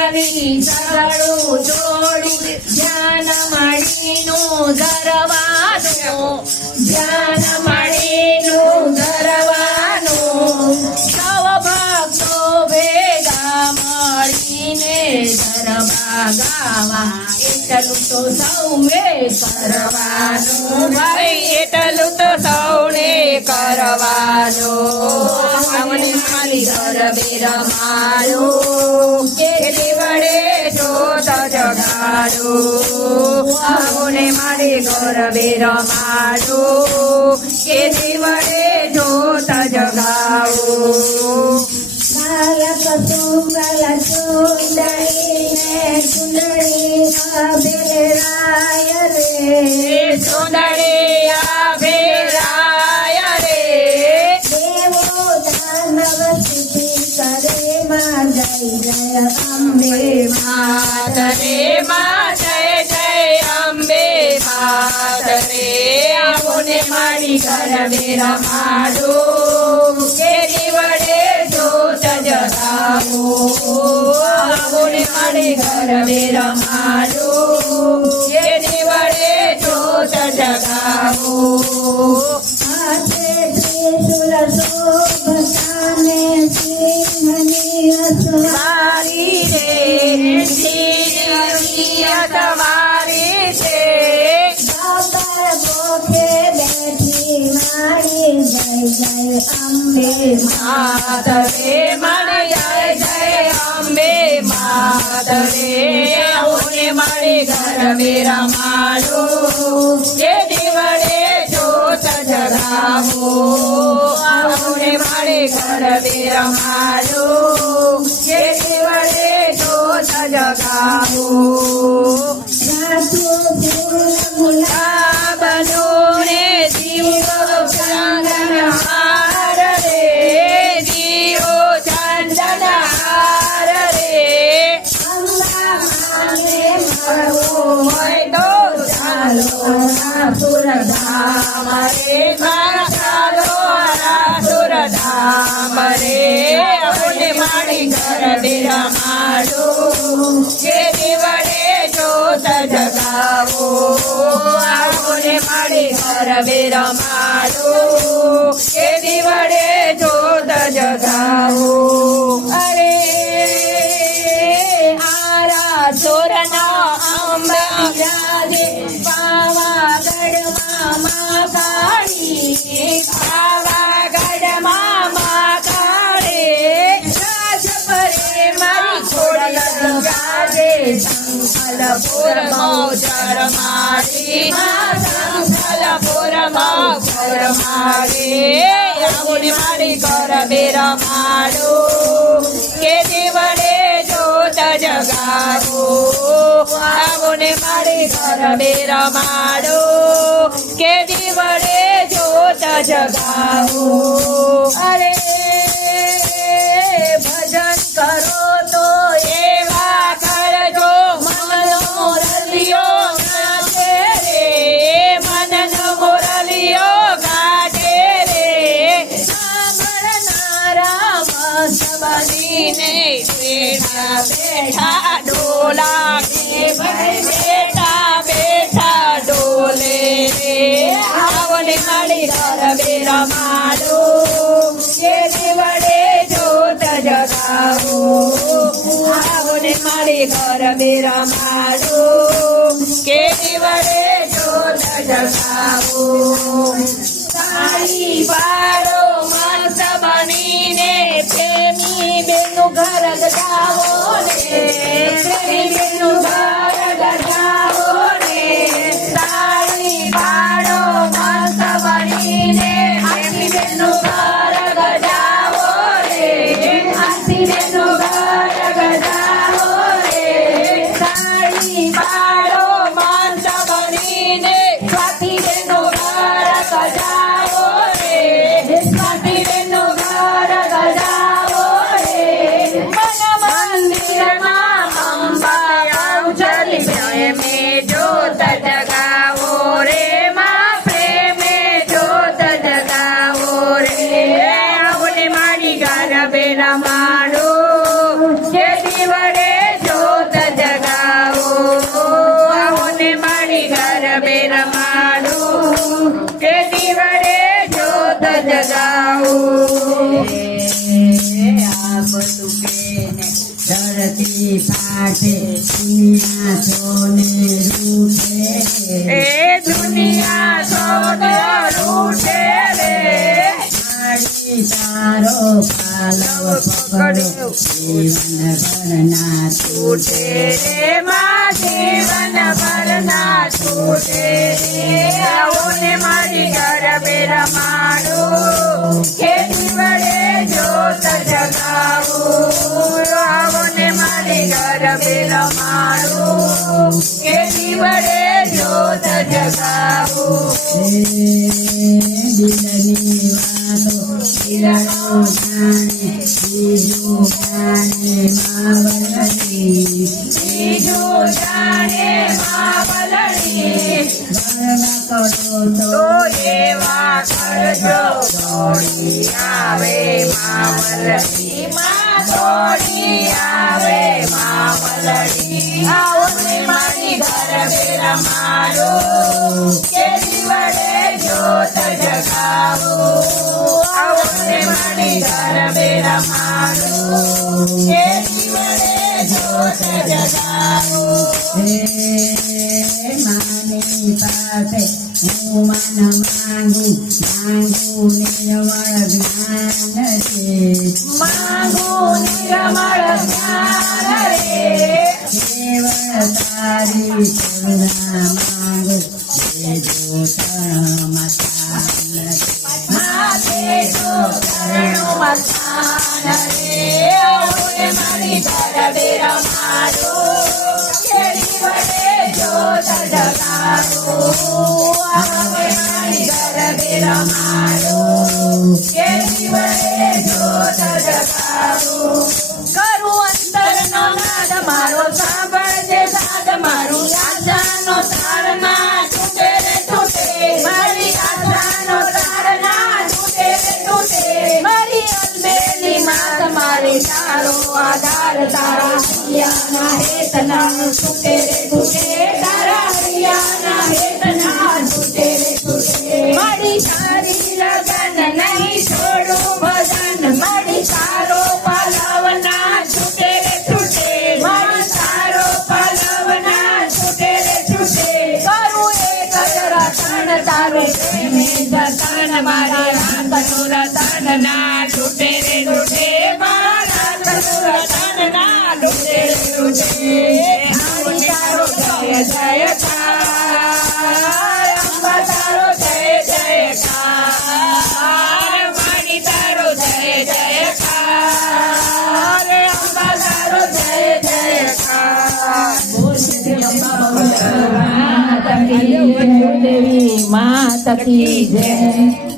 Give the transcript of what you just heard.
ખાલી સગળું જોડી ધ્યાન મળીનું ધરવાનું ધ્યાન મળીનું ધરવાનું સૌ ભક્તો ભેગા મળીને ગરબા ગાવા એટલું તો સૌએ કરવાનું ભાઈ એટલું તો સૌને કરવાનું અમને મારી ગરબે રમાડું કેલી વડે જોત જગાડું અમને મારી ગરબે રમાડું કેલી વડે જોત જગાડું બાલક સુંગલ સુંદરીને સુંદરી અભિરાય રે સુંદરી અભિરાય રે દેવો દાનવ સ્તુતિ કરે માં જય જય અંબે માત રે માં જય જય અંબે માત રે આવુને મારી ગરબે રમાડું કેલી વડે જોત જગાવું આવુને મારી ગરબે રમાડું કેલી વડે જોત જગાવું હાથે ત્રિશુલ શોભતાને સિંહની અસવારી રે સિંહની અસવારી છે બાબર બોખે બેઠી મારી જય જય અંબે માત રે મારી જય જય અંબે માત રે આવુને મારી ગરબે રમાડું કેલી વડે જોત જગાવું આવુને મારી ગરબે રમાડું કેલી વડે જોત જગાવું ગુલાબનું ને દીવો ચંદન હાર રે દીવો ચંદન હાર રે અંબાને મળવું હોય તો ચાલો સુરધામ રે ચાલો સુરધામ રે અમને મારી ગરબે રમાડું કેલી વડે જોત જગાવો આવુને મારી ગરબે રમાડું કેલી વડે જોત જગાવો અરે આરા સોરના અંબા વ્યાજે પાવાગઢમાં મા કાળી પાવાગઢમાં મા કાળી રાજ પરે મારી ખોડી ગાજે સંખલપુર મોજર મારી સંખલપુર મોજર મારી આવુને મારી ગરબે રમાડું કેલી વડે જોત જગાવું આવુને મારી ગરબે રમાડું કેલી વડે જોત જગાવું અરે ભજન કરો તો એવા કરજો મનનો મુરલીઓ ગાજે રે મનનો મુરલીઓ ગાજે રે સાંભળનારા મસ્ત બનીને બેઠા બેઠા ડોલા કે ભાઈ બેઠા બેઠા ડોલે રે આવુને મારી ગરબે રમાડું કેલી વડે જોત જગાવું આવુને મારી ગરબે રમાડું કેલી વડે જોત જગાવું તાળી પાડો મસ્ત બનીને પ્રેમી બેનું ઘર ગજાવો ને પ્રેમી બેનું ઘર ગજાવો ને તાળી પાડો મસ્ત બનીને આખી બેનું ઘર ગજાવો રે આખી બેનું ઘર ગજાવો રે તાળી પાડો મસ્ત બનીને સ્વાતિ બેનું ઘર ગજાવો રે સ્વાતિ બેનું ઘર ગજાવો રે મન મંદિરમાં અંબા આવજરી પ્રેમે જોત જગાવો રે માં પ્રેમે જોત જગાવો રે આવુને મારી ગરબે રમાડું કેલી વડે બધું બેને ધરતી ફાટે દુનિયા સોને રૂઠે એ દુનિયા સોને રૂઠે રે મારી તારો પાલવ પકડો જીવન ભરના છૂટે રે માં જીવન ભરના છૂટે રે આવો ને મારી ગરબે રમાડું ખેતી વડે જોત જગાવું આવો ને મારી ગરબે રમાડું ખેતી વડે જોત જગાવું દિલની વાતો દિલનો જાણે બીજું જાણે માવલડી બીજું જાણે માવલડી ઘરમાં કરો તો એવા કરજો દોડી આવે માવલડી માં દોડી આવે માવલડી આવો ને મારી ગરબે રમાડો ખેતી વડે જોત જગાવું આવો ને મારી ગરબે રમાડો ખેતી વડે જોત જગાવું માની પાસે હું મન માંગુ નિર્મળ જ્ઞાન રે માંગુ નિર્મળ જ્ઞાન રે કેવળ તારી કરુણા માંગુ દેજો તણમાં માથે તો કરણું મસાન રે આવો ને મારી ગરબે રમાડો ખેડી વડે જોત જગાવું આવો ને મારી ગરબે રમાડો ખેડી વડે જોત જગાવું કરું અંતરનો નાદ મારો સાંભળજે સાદ મારું આશાનો તાર ના તૂટે રે તૂટે મારી આશાનો તાર ના તૂટે રે તૂટે મારી અલબેલી માં તમારી તારો આધાર તારા હૈયાના હેતના તૂટે રે તૂટે તારા હૈયાના હેતના તૂટે રે તૂટે મારી તારી લગન નહીં છોડું ભજન મારી તારો પાલવના છૂટે રે છૂટે મારી તારો પાલવના છૂટે રે છૂટે કરું એક જ રતન તારું પ્રેમે જતન મારી રાતનું રતન ના છૂટે રે છૂટે મારા રાતનું રતન ના છૂટે રે છૂટે મારી તારો જય જયકાર અંબા તારો જય જયકાર મારી તારો જય જયકાર અંબા તારો જય જયકાર દેવી માતા કી જય